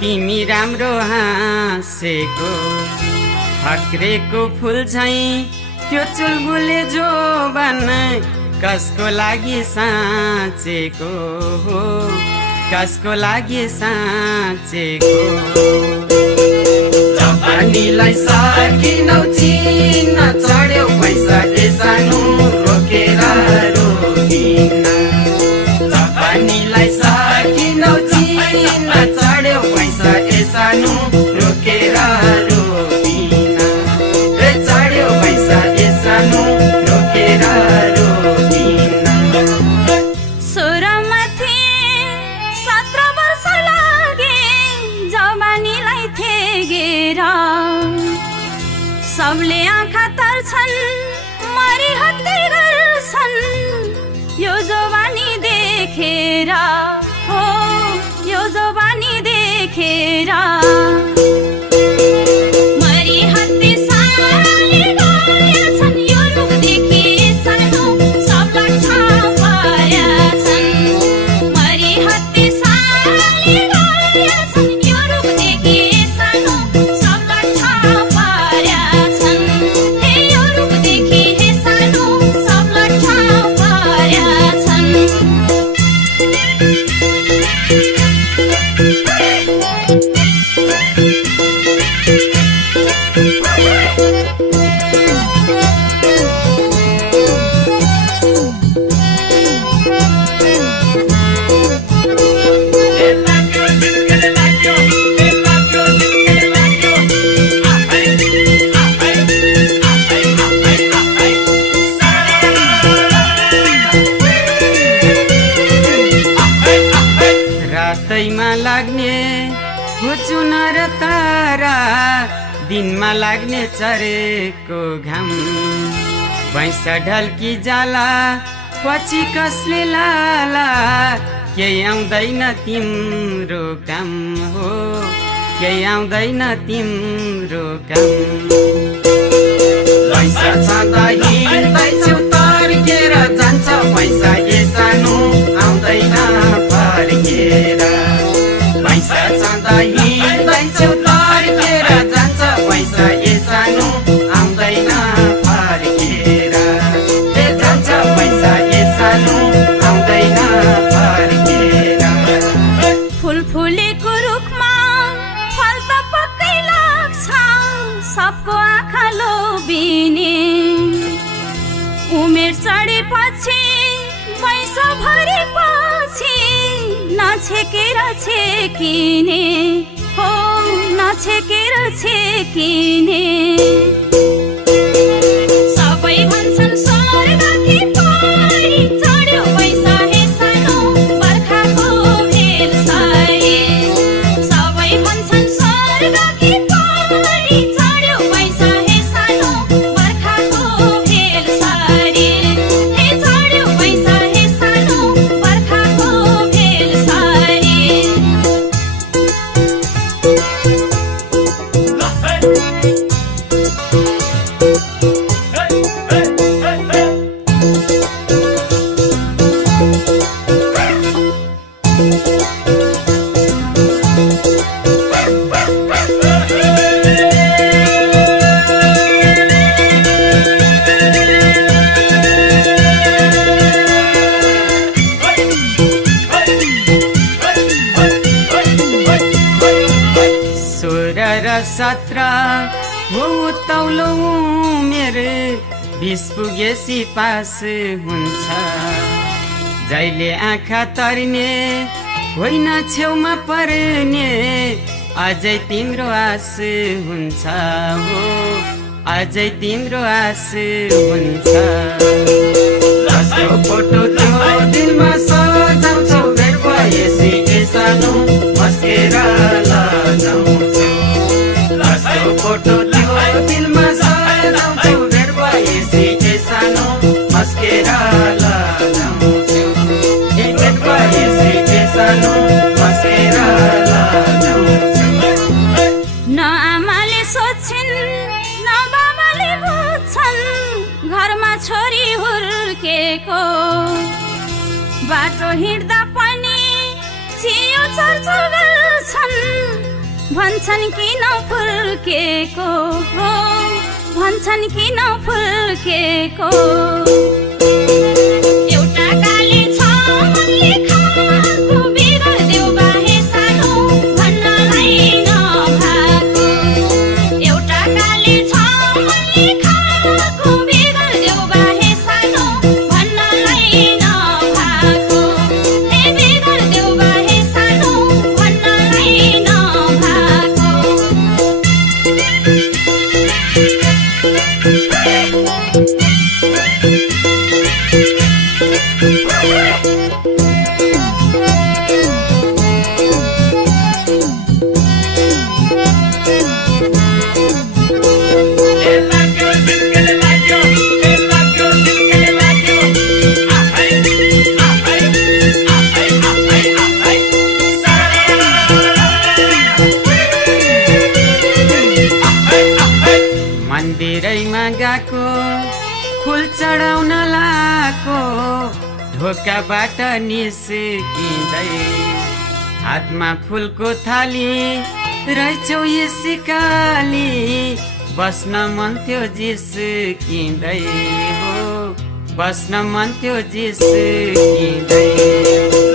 तिमी राम्रो हाँसेको हक्रेको फुल झैं त्यो चुलबुले जोबन कसको लागि साँचेको हो कसको लागि साँचेको जवानीलाई सकिनौ चिन्न चढ्यौ पैसा ए सानो रोकेर रोकिन जवानीलाई सकिनौ चिन्न चढ्यौ पैसा ए सानो रोकेर रोकिन ए चढ्यौ पैसा ए सानो रोकेर रोकिन 16 माथि 17 वर्ष लागे जवानीलाई थेगेर सबले आँखा तर्छन् मरि हत्या गर्छन् यो जवानी देखेर हो यो जवानी देखेर मरि हत्या साले गएछन् यो रुख देखि सानो सबलाई थाहा पारेछन् मरि हत्या साले गएछन् यो रुख देखि सानो सबलाई थाहा पारेछन् हे यो रुख देखि हे सानो सबलाई थाहा पारेछन् रातैमा लाग्ने हुचुन र तारा दिनमा लाग्ने चरेको घाम भैँसा ढल्की जाला पछि कसले लाला केही आउँदैन तिम्रो काम हो केही आउँदैन तिम्रो काम पैसा छँदा हिँड्दैछु तर्केर जान्छ पैसा ए सानो आउँदैन फर्केर पैसा छँदा हिँड्दैछु तर्केर जान्छ पैसा ए सानो आउँदैन फर्केर ए जान्छ पैसा ए सानो आउँदैन फर्केर फुल फुलेको रुखमा फल त पक्कै लाग्छ सबको आँखा लोभिने उमेर चढेपछि पैसा भरेपछि नछेकेर छेकिने हो नछेकेर छेकिने सबै भन्छन् स्वर्गकी परी चढ्यो पैसा हे सानो बर्खाको भेलसरी सबै भन्छन् स्वर्गकी परी चढ्यो पैसा हे सानो बर्खाको भेलसरी हे चढ्यो पैसा हे सानो बर्खाको भेलसरी सत्र हो तौलो उमेर 20 पुगेसी पास हुन्छ जहिले आँखा तर्ने होइन छेउमा पर्ने अझै तिम्रो आस हुन्छ हो अझै तिम्रो आस हुन्छ लास्टको फोटो त्यो दिनमा सजाउँछौ भेट भएपछि ए सानो मस्केर लजाउँछौ लास्टको फोटो त्यो दिनमा सजाउँछौ भेट भएपछि ए सानो मस्केर लजाउँछौ ए भेट भएपछि ए सानो मस्केर लजाउँछौ न आमाले सोच्छन् न बाबाले बुझ्छन् घरमा छोरी हुर्केको बाटो हिँड्दा पनि छियो चर्चो गर्छ गर्छन् भन्छन् किन फुर्केको हो भन्छन् किन फुर्केको एउटा गाली छ मनले खाएको बिगार्देऊ बाहे सानो भन्नलाई नभाको एउटा गाली छ मनले खाएको बिगार्देऊ बाहे सानो भन्नलाई नभाको हे बिगार्देऊ बाहे सानो भन्नलाई नभाको मन्दिरैमा गएको फुल चढाउन लाको ढोकाबाट निस्किँदै हातमा फुलको थाली रहेछौ यसकाली बस्न मन थियो जिस्किँदै हो बस्न मन थियो जिस्किँदै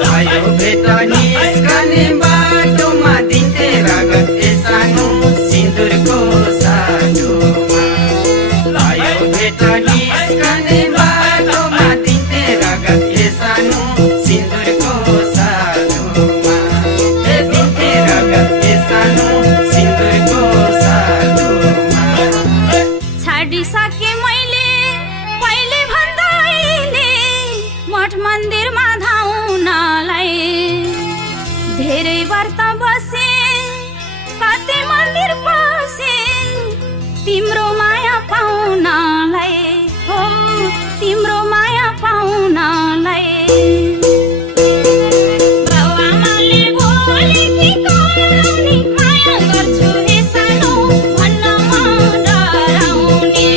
आयो भेट निस्कने बाटोमा दिन्थे रगत सानो सिन्दुरको साटोमा आयो भेट निस्कने बाटोमा दिन्थे रगत सानो सिन्दुरको साटोमा दिन्थे रगत सानो सिन्दुरको साटोमा छाडिसके मैले पहिले भन्दा अहिले मठ मन्दिरमा धाउनलाई धेरै व्रत बसे कतै मन्दिर पसे तिम्रो माया पाउनलाई हो तिम्रो माया पाउनलाई बाउआमाले बोले कि कराउने माया गर्छु हे सानो भन्न म डराउने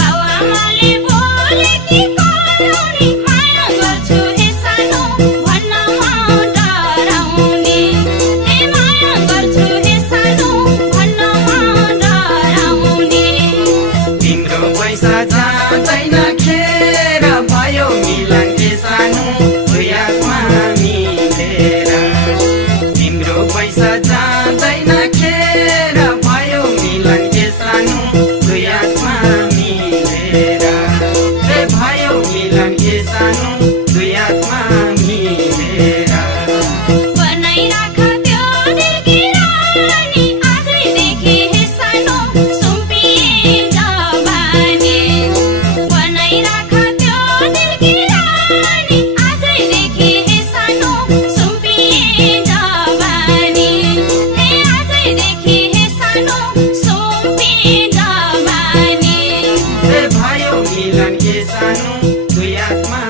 बाउआमाले बोले कि कराउने माया गर्छु हे सानो भन्न म डराउने हे माया गर्छु हे सानो भन्न म डराउने तिम्रो पैसा जाँदैन खेर भयो मिलन के सानो दुईमा मिलेर तिम्रो पैसा जाँदैन खेर भयो मिलन के सानो दुईमा मिलेर भयो मिलन के सानो दुईमा मिलेर बनाइराख त्यो दिलकी रानी आजैदेखि हे सानो सुम्पिए जवानी बनाइराख त्यो दिलकी रानी आजैदेखि हे सानो सुम्पिए जवानी हे आजैदेखि हे सानो सुम्पिए जवानी भयो मिलन के सानो दुईमा